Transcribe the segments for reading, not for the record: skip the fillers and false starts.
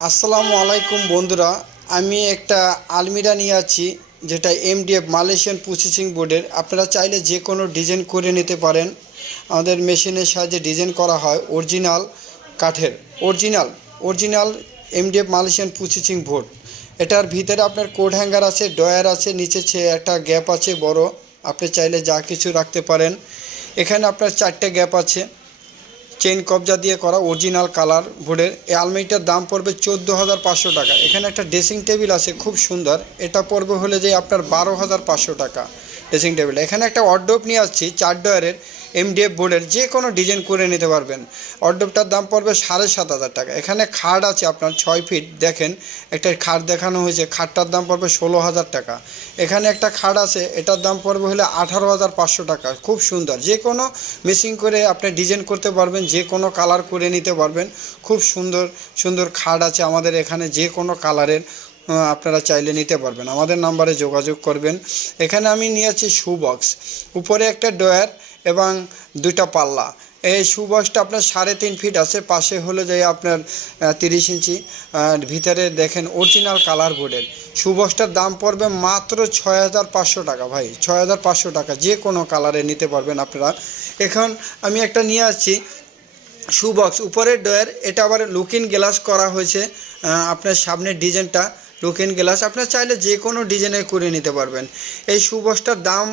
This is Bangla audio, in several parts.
আসসালামু আলাইকুম বন্ধুরা, আমি একটা আলমিরা নিয়ে আছি যেটা এমডিএফ মালয়েশিয়ান প্রসেসিং বোর্ডের। আপনারা চাইলে যে কোনো ডিজাইন করে নিতে পারেন। আমাদের মেশিনের সাহায্যে ডিজাইন করা হয় অরিজিনাল কাঠের। Original MDF Malaysian processing board. এটার ভিতরে আপনার কোড হ্যাঙ্গার আছে, ডয়ার আছে, নিচে একটা গ্যাপ আছে বড়। আপনি চাইলে যা কিছু রাখতে পারেন। এখানে আপনার 4টে গ্যাপ আছে। চেইন কবজা দিয়ে করা অরিজিনাল কালার বোর্ডের। এই আলমারিটার দাম পড়বে 14,500 টাকা। এখানে একটা ড্রেসিং টেবিল আছে খুব সুন্দর, এটা পড়বে হলে যে আপনার 12,500 টাকা ড্রেসিং টেবিল। এখানে একটা ওয়ার্ডরোব নিয়ে আসছি 4 ডয়ারের এমডিএফ বোর্ডের, যে কোনো ডিজাইন করে নিতে পারবেন। ওয়ার্ডরোবটার দাম পড়বে 7,500 টাকা। এখানে খাট আছে আপনার 6 ফিট, দেখেন একটা খাট দেখানো হয়েছে, খাটটার দাম পড়বে 16,000 টাকা। এখানে একটা খাট আছে, এটার দাম পড়বে হলে 18,500 টাকা। খুব সুন্দর, যে কোনো মেশিং করে আপনি ডিজাইন করতে পারবেন, যে কোনো কালার করে নিতে পারবেন। খুব সুন্দর সুন্দর খাট আছে আমাদের এখানে, যে কোনো কালারের আপনারা চাইলে নিতে পারবেন। আমাদের নাম্বারে যোগাযোগ করবেন। এখানে আমি নিয়েছি শু বক্স, উপরে একটা ডয়ার এবং 2টা পাল্লা। এই শু বক্সটা আপনার 3.5 ফিট আছে, পাশে হলে যায় আপনার 30 ইঞ্চি। ভিতরে দেখেন অরিজিনাল কালার বোর্ডের। শু বক্সটার দাম পড়বে মাত্র 6,500 টাকা ভাই, 6,500 টাকা। যে কোনো কালারে নিতে পারবেন আপনারা। এখন আমি একটা নিয়ে আসছি শু বক্স, উপরের ডয়ার, এটা আবার লুকিং গ্লাস করা হয়েছে। আপনার সামনের ডিজাইনটা লুকিং গ্লাস, আপনার চাইলে যে কোনো ডিজাইনে করে নিতে পারবেন। এই শু বক্সটার দাম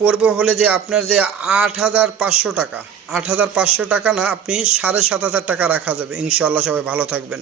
পড়বে হলে যে আপনার যে 8,500 টাকা। 8,500 টাকা না, আপনি 7,500 টাকা রাখা যাবে ইনশাআল্লাহ। সবাই ভালো থাকবেন।